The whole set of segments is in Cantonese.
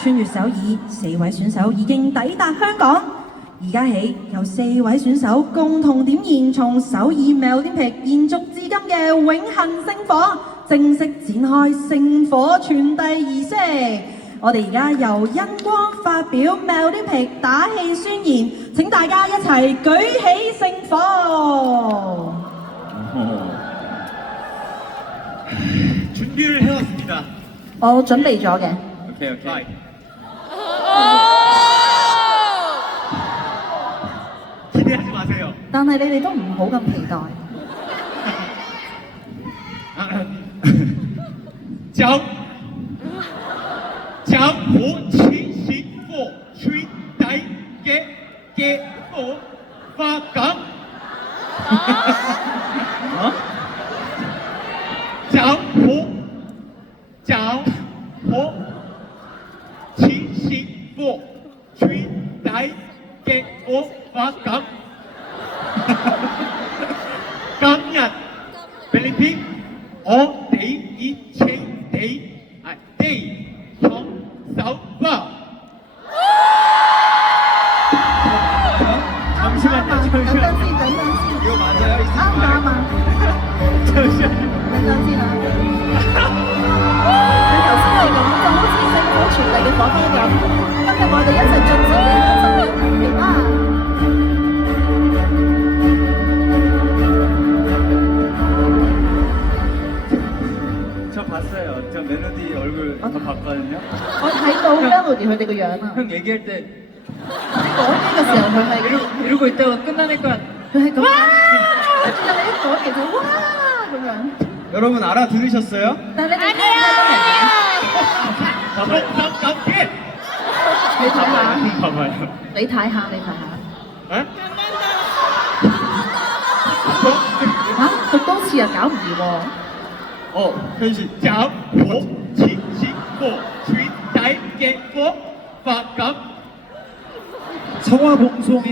穿越首爾，4位選手已經抵達香港。而家起，由4位選手共同點燃從首爾 Melodimpik 延續至今嘅永恆聖火，正式展開聖火傳遞儀式。我哋而家由恩光發表 Melodimpik 打氣宣言，請大家一齊舉起聖火。준비를해왔습니다。我準備咗嘅。OK。기대하지 마세요。但係你哋都唔好咁期待。將火前行火傳遞嘅火花感。將火前行火傳遞嘅火花感。今日 Melodimpik 我哋熱情地唱首歌。잠시만요. 이거 맞아요? 啱啊！ 잠시만요. 等陣先啊！你頭先係咁，就好似聖火傳遞嘅火花咁。今日我哋一齊進前嘅新年團圓啦！ 저 봤어요. 저 멜로디 얼굴 저 봤거든요. 我睇到 Melody 佢哋個樣啊！ 형 얘기할 때 講嘢嘅時候佢係 이러고 있다가 끝나니까 佢係咁，跟住你一講嘢就哇咁樣。 여러분 알아들으셨어요? 但係你哋聽唔聽得明啊？ 감사합니다. 你睇下， 봐봐요. 你睇下，你睇下。 에? 嚇，讀多次啊，搞唔掂喎。 현실 將火前行火傳遞嘅火花感。 성화봉송에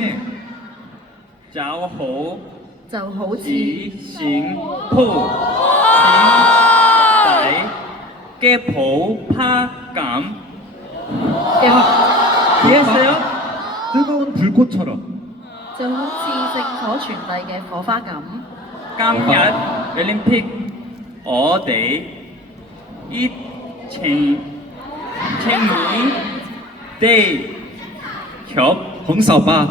자호 就好似 지싱포 깨포 파감 이해했어요? 뜨거운 불꽃처럼 就好似聖火傳遞嘅火花咁。 今日 Melodimpik 我哋熱情地협 홍사 오빠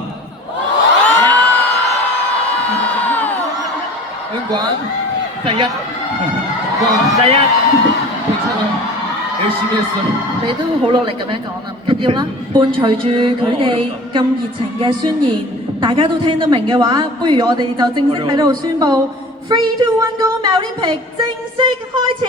은광 第一 은광 第一 괜찮아 열심히 했어 你都好努力咁樣講啦，唔緊要啦。伴隨住佢哋咁熱情嘅宣言，大家都聽得明嘅話，不如我哋就正式喺度宣布 3, 2, 1 Go Melodimpik 正式開始。